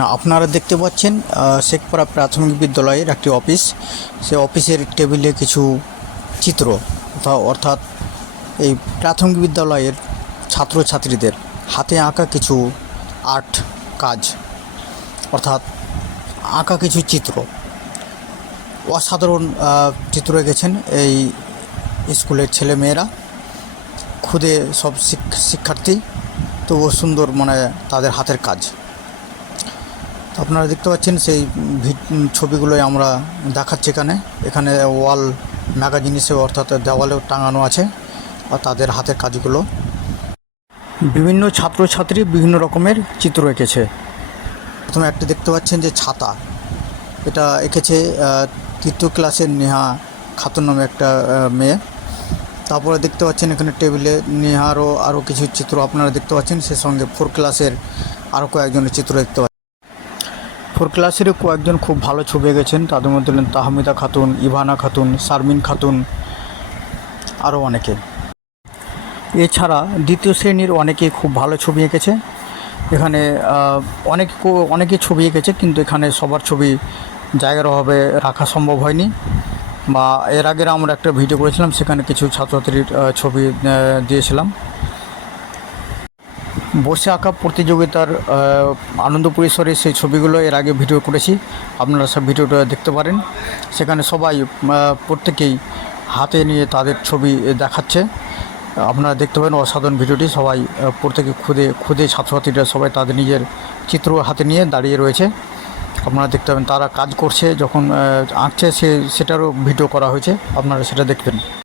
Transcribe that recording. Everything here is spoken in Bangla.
আপনারা দেখতে পাচ্ছেন শেখপাড়া প্রাথমিক বিদ্যালয়ের একটি অফিস। সে অফিসের টেবিলে কিছু চিত্র অর্থাৎ এই প্রাথমিক বিদ্যালয়ের ছাত্রছাত্রীদের হাতে আঁকা কিছু আর্ট কাজ, অর্থাৎ আঁকা কিছু চিত্র। অসাধারণ চিত্র এঁকেছেন এই স্কুলের ছেলে মেয়েরা খুদে সব শিক- শিক্ষার্থী, তবুও সুন্দর মানে তাদের হাতের কাজ। আপনারা দেখতে পাচ্ছেন সেই ছবিগুলোই আমরা দেখাচ্ছি এখানে। এখানে ওয়াল, ম্যাগাজিন হিসেবে অর্থাৎ দেওয়ালেও টাঙানো আছে, আর তাদের হাতের কাজগুলো। বিভিন্ন ছাত্রছাত্রী বিভিন্ন রকমের চিত্র এঁকেছে। প্রথমে একটা দেখতে পাচ্ছেন যে ছাতা। এটা এঁকেছে তৃতীয় ক্লাসের নেহা খাতুন নামে একটা মেয়ে। তারপরে দেখতে পাচ্ছেন এখানে টেবিলে নেহারও আরও কিছু চিত্র আপনারা দেখতে পাচ্ছেন। সে সঙ্গে ফোর ক্লাসের আরও কয়েকজনের চিত্র দেখতে পাচ্ছেন। ফোর ক্লাসেরও কয়েকজন খুব ভালো ছবি এঁকেছেন। তাদের মধ্যে হলেন তাহমিদা খাতুন, ইভানা খাতুন শারমিন খাতুন আরও অনেকে। এছাড়া দ্বিতীয় শ্রেণির অনেকে খুব ভালো ছবি এঁকেছে। এখানে অনেক অনেকে ছবি এঁকেছে, কিন্তু এখানে সবার ছবি জায়গার অভাবে রাখা সম্ভব হয়নি বা এর আগের আমরা একটা ভিডিও করেছিলাম, সেখানে কিছু ছাত্রছাত্রীর ছবি দিয়েছিলাম। বসে আঁকা প্রতিযোগিতার আনন্দ পরিসরে সেই ছবিগুলো এর আগে ভিডিও করেছি। আপনারা সব ভিডিওটা দেখতে পারেন। সেখানে সবাই প্রত্যেকেই হাতে নিয়ে তাদের ছবি দেখাচ্ছে। আপনারা দেখতে পাবেন অসাধারণ ভিডিওটি। সবাই প্রত্যেকে খুদে খুদে ছাত্রছাত্রীরা সবাই তাদের নিজের চিত্র হাতে নিয়ে দাঁড়িয়ে রয়েছে। আপনারা দেখতে পাবেন তারা কাজ করছে। যখন আঁকছে সে, সেটারও ভিডিও করা হয়েছে। আপনারা সেটা দেখবেন।